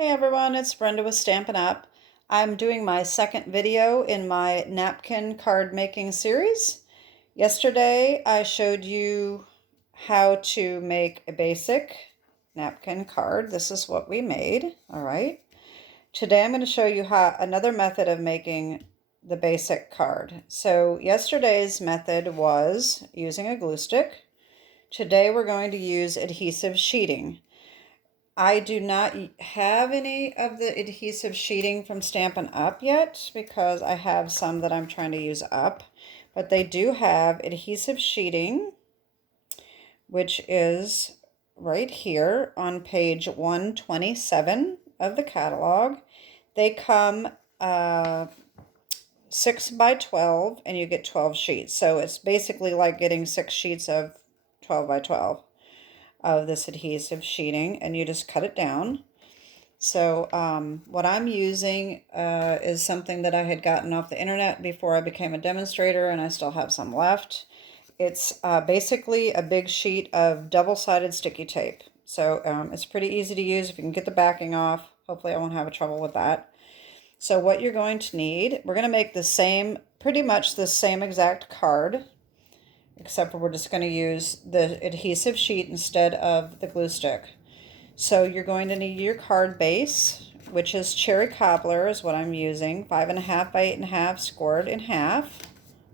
Hey everyone, it's Brenda with Stampin' Up. I'm doing my second video in my napkin card making series. Yesterday I showed you how to make a basic napkin card. This is what we made, all right? Today I'm going to show you another method of making the basic card. So yesterday's method was using a glue stick. Today we're going to use adhesive sheeting. I do not have any of the adhesive sheeting from Stampin' Up yet because I have some that I'm trying to use up. But they do have adhesive sheeting, which is right here on page 127 of the catalog. They come 6 by 12 and you get 12 sheets. So it's basically like getting 6 sheets of 12 by 12 of this adhesive sheeting, and you just cut it down. So what I'm using is something that I had gotten off the internet before I became a demonstrator, and I still have some left. It's basically a big sheet of double-sided sticky tape. So it's pretty easy to use if you can get the backing off. Hopefully I won't have trouble with that. So what you're going to need, we're going to make the same, pretty much the same exact card, except for we're just going to use the adhesive sheet instead of the glue stick. So you're going to need your card base, which is cherry cobbler is what I'm using, 5.5 by 8.5 scored in half,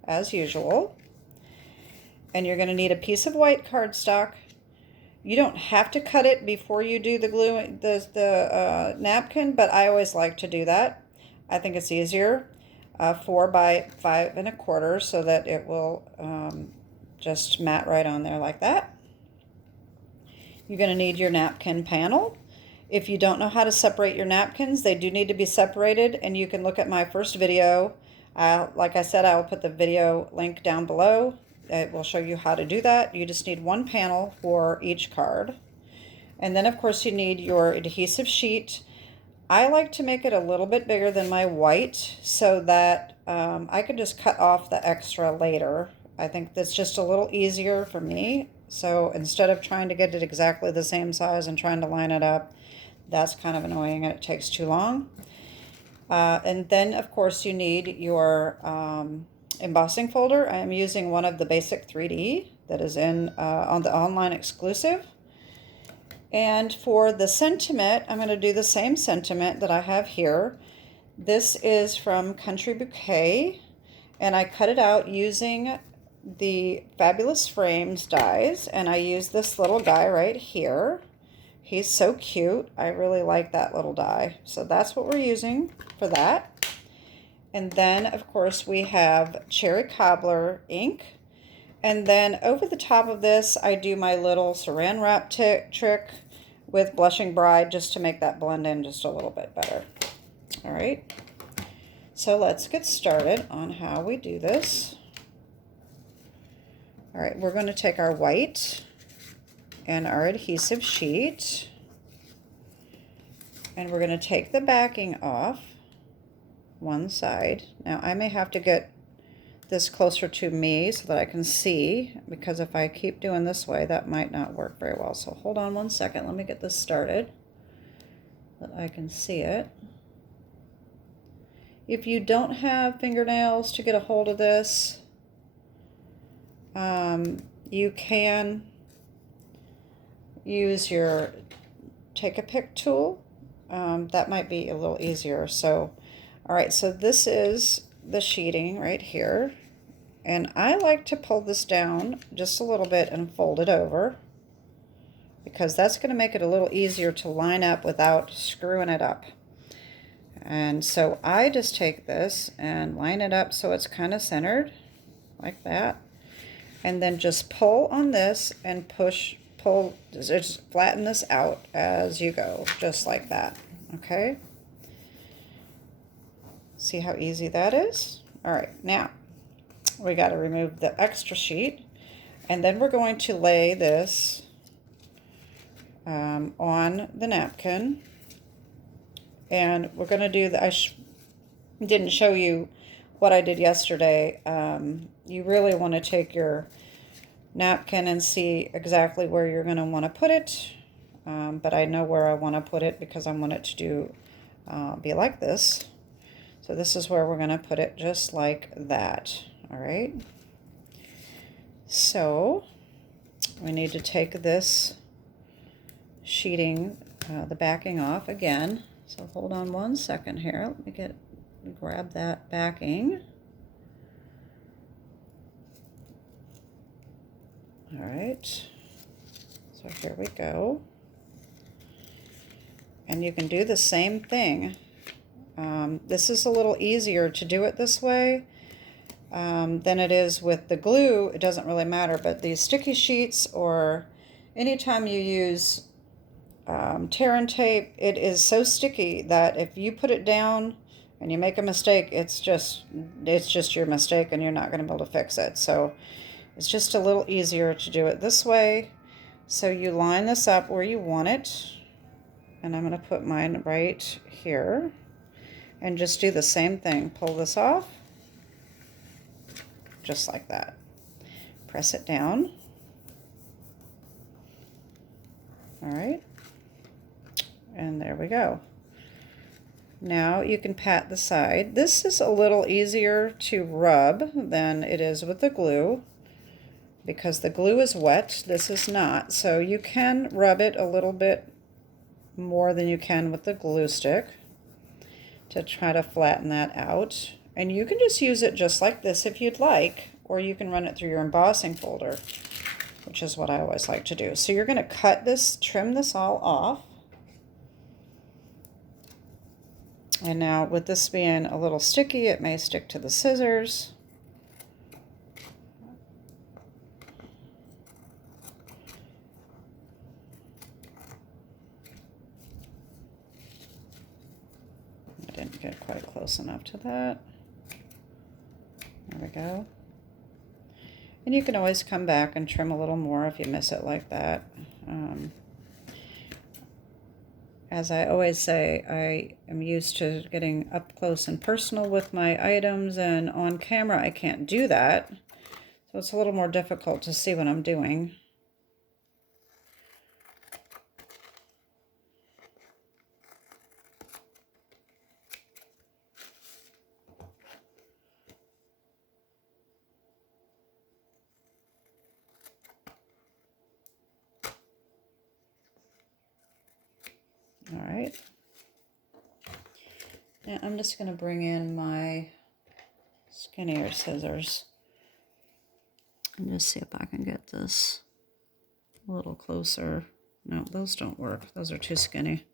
as usual. And you're going to need a piece of white cardstock. You don't have to cut it before you do the glue, the napkin, but I always like to do that. I think it's easier. 4 by 5.25 so that it will just mat right on there like that. You're going to need your napkin panel. If you don't know how to separate your napkins, they do need to be separated, and you can look at my first video. Like I said, I will put the video link down below. It will show you how to do that. You just need one panel for each card. And then, of course, you need your adhesive sheet. I like to make it a little bit bigger than my white so that I can just cut off the extra later. I think that's just a little easier for me. So instead of trying to get it exactly the same size and trying to line it up, that's kind of annoying and it takes too long. And then, of course, you need your embossing folder. I am using one of the Basic 3D that is on the online exclusive. And for the sentiment, I'm going to do the same sentiment that I have here. This is from Country Bouquet, and I cut it out using the Fabulous Frames dies, and I use this little guy right here. He's so cute. I really like that little die. So that's what we're using for that. And then, of course, we have Cherry Cobbler ink. And then over the top of this, I do my little saran wrap trick with Blushing Bride just to make that blend in just a little bit better. All right. So let's get started on how we do this. All right, we're going to take our white and our adhesive sheet, and we're going to take the backing off one side. Now, I may have to get this closer to me so that I can see, because if I keep doing this way, that might not work very well. So hold on one second. Let me get this started so that I can see it. If you don't have fingernails to get a hold of this, you can use your take-a-pick tool. That might be a little easier. So, all right, so this is the sheeting right here. And I like to pull this down just a little bit and fold it over, because that's going to make it a little easier to line up without screwing it up. And so I just take this and line it up so it's kind of centered like that. And then just pull on this and pull, just flatten this out as you go, just like that, okay? See how easy that is? All right, now we got to remove the extra sheet, and then we're going to lay this on the napkin, and we're going to do the, I didn't show you what I did yesterday. You really want to take your napkin and see exactly where you're going to want to put it. but I know where I want to put it because I want it to be like this. So this is where we're going to put it, just like that. All right. So we need to take this sheeting, the backing off again. So hold on one second here. Let me grab that backing. All right. So here we go. And you can do the same thing. This is a little easier to do it this way than it is with the glue. It doesn't really matter, but these sticky sheets, or anytime you use tear and tape, it is so sticky that if you put it down and you make a mistake, it's just your mistake and you're not going to be able to fix it. So it's just a little easier to do it this way. So you line this up where you want it, and I'm going to put mine right here and just do the same thing. Pull this off just like that. Press it down. All right. And there we go. Now you can pat the side. This is a little easier to rub than it is with the glue because the glue is wet. This is not. So you can rub it a little bit more than you can with the glue stick to try to flatten that out. And you can just use it just like this if you'd like, or you can run it through your embossing folder, which is what I always like to do. So you're going to cut this, trim this all off. And now with this being a little sticky, it may stick to the scissors. I didn't get quite close enough to that. There we go. And you can always come back and trim a little more if you miss it like that. As I always say, I am used to getting up close and personal with my items, and on camera I can't do that. So it's a little more difficult to see what I'm doing. All right. Now I'm just going to bring in my skinnier scissors and just see if I can get this a little closer. No, those don't work. Those are too skinny.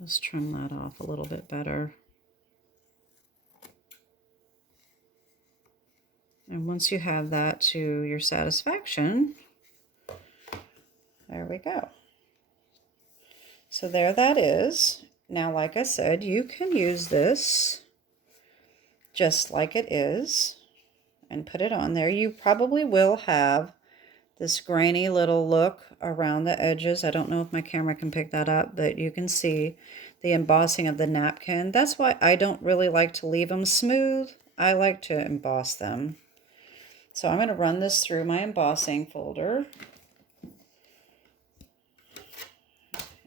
Let's trim that off a little bit better. And once you have that to your satisfaction, there we go. So there that is. Now, like I said, you can use this just like it is and put it on there. You probably will have this grainy little look around the edges. I don't know if my camera can pick that up, but you can see the embossing of the napkin. That's why I don't really like to leave them smooth. I like to emboss them. So I'm going to run this through my embossing folder.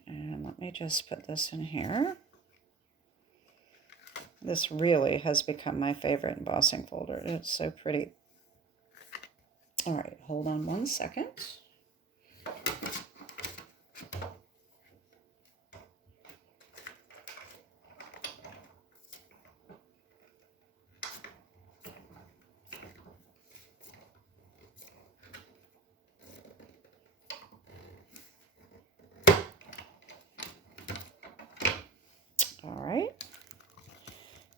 And let me just put this in here. This really has become my favorite embossing folder. It's so pretty. All right, hold on one second. All right,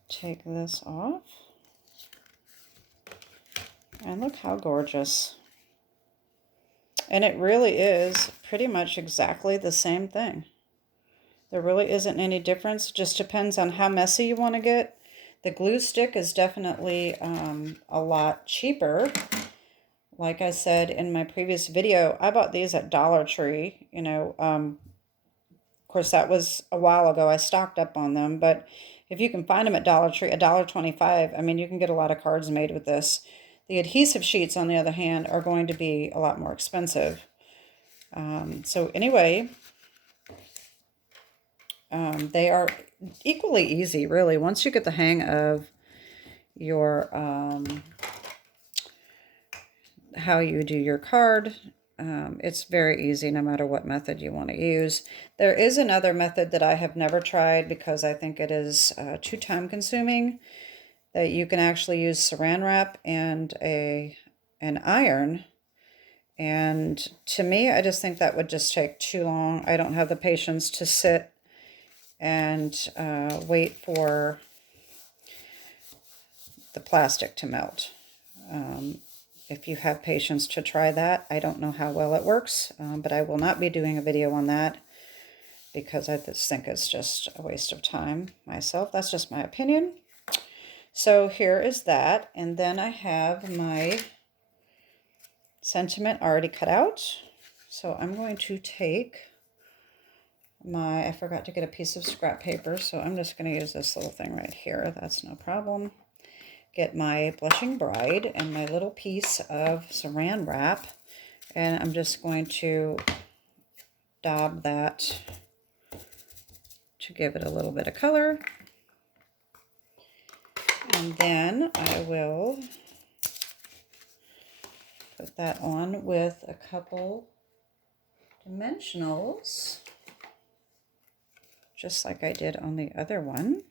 take this off. And look how gorgeous. And it really is pretty much exactly the same thing. There really isn't any difference. It just depends on how messy you want to get. The glue stick is definitely a lot cheaper. Like I said in my previous video, I bought these at Dollar Tree. You know, of course, that was a while ago. I stocked up on them. But if you can find them at Dollar Tree, $1.25, I mean, you can get a lot of cards made with this. The adhesive sheets, on the other hand, are going to be a lot more expensive. So anyway, they are equally easy, really. Once you get the hang of your how you do your card, it's very easy no matter what method you want to use. There is another method that I have never tried because I think it is too time consuming, that you can actually use saran wrap and an iron. And to me, I just think that would just take too long. I don't have the patience to sit and wait for the plastic to melt. If you have patience to try that, I don't know how well it works, but I will not be doing a video on that because I just think it's just a waste of time myself. That's just my opinion. So here is that, and then I have my sentiment already cut out. So I'm going to take I forgot to get a piece of scrap paper, so I'm just going to use this little thing right here. That's no problem. Get my Blushing Bride and my little piece of saran wrap, and I'm just going to daub that to give it a little bit of color. And then I will put that on with a couple dimensionals, just like I did on the other one.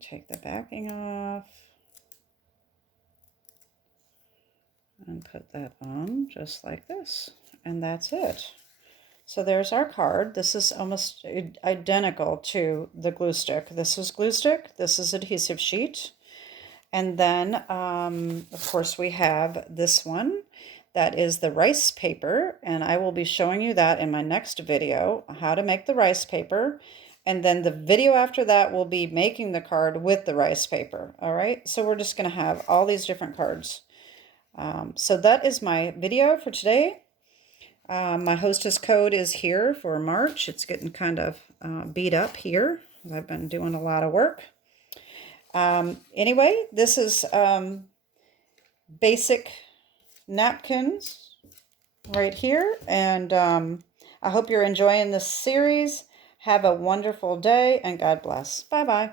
Take the backing off and put that on just like this, and that's it. So there's our card. This is almost identical to the glue stick. This is glue stick, this is adhesive sheet, and then of course we have this one that is the rice paper, and I will be showing you that in my next video, how to make the rice paper. And then the video after that will be making the card with the rice paper. All right, so we're just going to have all these different cards. So that is my video for today. My hostess code is here for March. It's getting kind of beat up here. I've been doing a lot of work. Anyway, this is basic napkins right here. And I hope you're enjoying this series. Have a wonderful day, and God bless. Bye-bye.